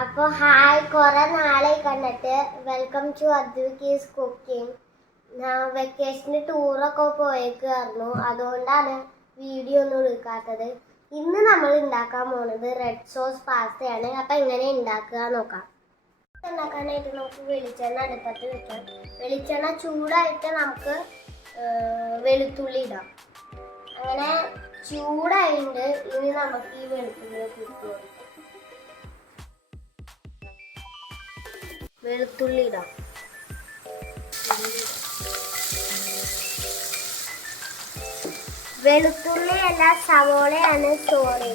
അപ്പോൾ ഹായ്, കുറേ നാളായി കണ്ടിട്ട്. Welcome to Adviki's cooking. ഞാൻ വെക്കേഷന് ടൂറൊക്കെ പോയേക്കായിരുന്നു, അതുകൊണ്ടാണ് വീഡിയോ ഒന്നും എടുക്കാത്തത്. ഇന്ന് നമ്മൾ ഉണ്ടാക്കാൻ പോകുന്നത് റെഡ് സോസ് പാസ്തയാണ്. അപ്പം എങ്ങനെ ഉണ്ടാക്കുക നോക്കാം. ഉണ്ടാക്കാനായിട്ട് നമുക്ക് വെളിച്ചെണ്ണ അടുപ്പത്ത് വെക്കാം. വെളിച്ചെണ്ണ ചൂടായിട്ട് നമുക്ക് വെളുത്തുള്ളി ഇടാം. അങ്ങനെ ചൂടായിട്ട് ഇനി നമുക്ക് ഈ വെളുത്തുള്ളി കുത്തി കൊടുക്കാം. വെളുത്തുള്ളി ഇടാം. വെളുത്തുള്ളി അല്ല, സവോളയാണ്, സോറി.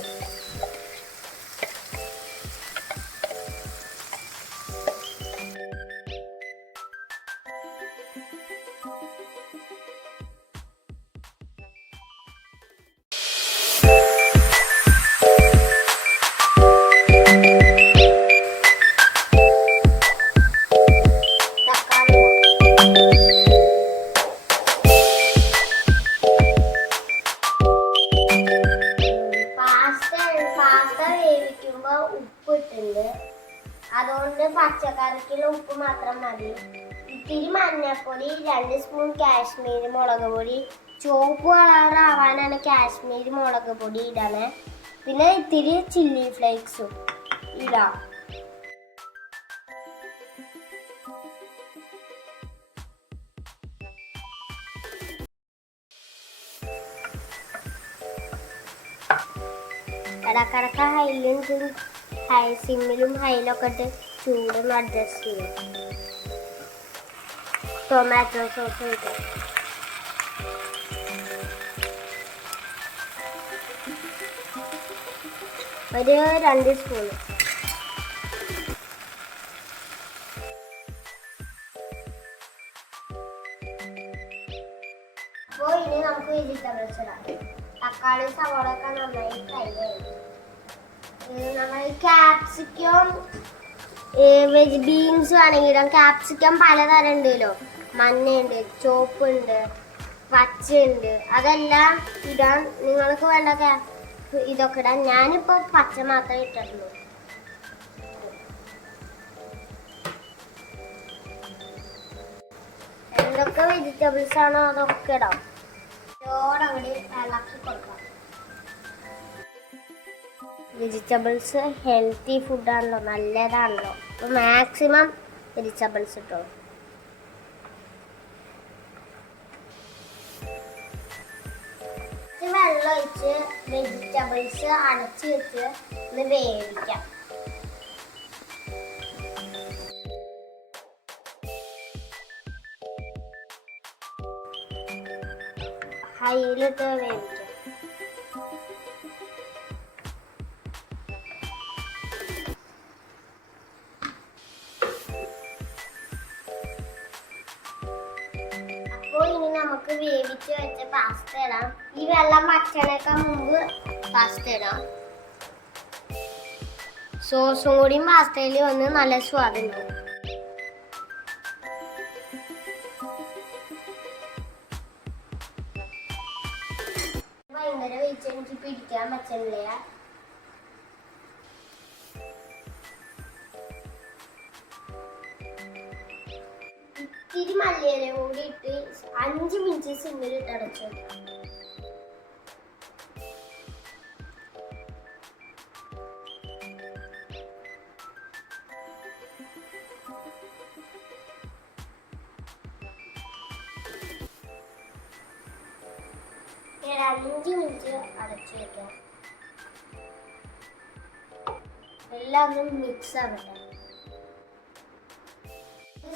ഉപ്പിട്ടുണ്ട്, അതുകൊണ്ട് പച്ചക്കറിക്കുള്ള ഉപ്പ് മാത്രം മതി. ഇത്തിരി മഞ്ഞൾപ്പൊടി, 2 സ്പൂൺ കാശ്മീരി മുളക് പൊടി, ചുവപ്പ് കളറാവാനാണ് കാശ്മീരി മുളക് പൊടി ഇടണേ. പിന്നെ ഇത്തിരി ചില്ലി ഫ്ലേക്സും ഇടാം. ഇടക്കിടക്ക് സിമ്മിലും ഹൈയിലൊക്കെ ഇട്ട് ചൂടൊന്ന് അഡ്ജസ്റ്റ് ചെയ്യും. ടൊമാറ്റോ സോസ് ഒഴിക്കാം. ഒരു 2 സ്പൂൺ. അപ്പോൾ ഇനി നമുക്ക് വെജിറ്റബിൾസ് ഇടാം. തക്കാളി, സവാള ഒക്കെ നന്നായി ഫ്രൈ ചെയ്യും. നമ്മൾ ക്യാപ്സിക്കം, വെജ് ബീൻസ് വേണമെങ്കിൽ ഇടാം. ക്യാപ്സിക്കം പലതരം ഉണ്ടല്ലോ, മഞ്ഞയുണ്ട്, ചുവപ്പുണ്ട്, പച്ചയുണ്ട്. അതെല്ലാം ഇടാൻ നിങ്ങൾക്ക് വേണ്ട ഇതൊക്കെ ഇടാം. ഞാനിപ്പോൾ പച്ച മാത്രമേ ഇട്ടിട്ടുള്ളൂ. എന്തൊക്കെ വെജിറ്റബിൾസ് ആണോ അതൊക്കെ ഇടാം. അവിടെ ഇളക്കി കൊടുക്കാം. വെജിറ്റബിൾസ് ഹെൽത്തി ഫുഡാണല്ലോ, നല്ലതാണല്ലോ. അപ്പോൾ മാക്സിമം വെജിറ്റബിൾസ് ഇട്ടോ. വെള്ളം ഒഴിച്ച് വെജിറ്റബിൾസ് അടച്ചു വെച്ച് ഒന്ന് വേവിക്കാം. ഹൈയിലിട്ട് വേവിക്കാം. അപ്പോൾ ഇനി നമുക്ക് വേവിച്ച് വെച്ച പാസ്ത ഇടാം. ഈ വെള്ളം വച്ചണേക്കാൾ മുമ്പ് പാസ്ത ഇടാം. സോസും കൂടിയും പാസ്തയിൽ വന്ന് നല്ല സ്വാദുണ്ടാവും. ഭയങ്കര വെച്ച് എനിക്ക് പിടിക്കാൻ പറ്റുന്നില്ല. ഇത്തിരി മല്ലിയില കൂടി ഇട്ട് 5 മിനിറ്റ് സിമ്മിലിട്ട് അടച്ചു വെക്കാം. ഒരു 5 മിനിറ്റ് അടച്ചു വെക്കാം. എല്ലാം ഒന്ന് മിക്സ് ആവട്ടെ.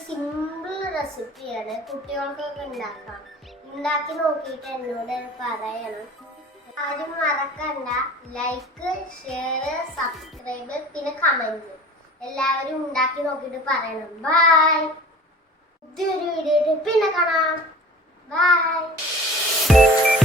സിമ്പിൾ റെസിപ്പിയാണ്, കുട്ടികൾക്കൊക്കെ ഉണ്ടാക്കാം. ഉണ്ടാക്കി നോക്കിയിട്ട് എന്നോട് പറയണം. ആരും മറക്കണ്ട, ലൈക്ക്, ഷെയർ, സബ്സ്ക്രൈബ്, പിന്നെ കമന്റ് എല്ലാവരും ഉണ്ടാക്കി നോക്കിയിട്ട് പറയണം. ബൈ. പുതിയൊരു വീഡിയോ പിന്നെ കാണാം. ബൈ.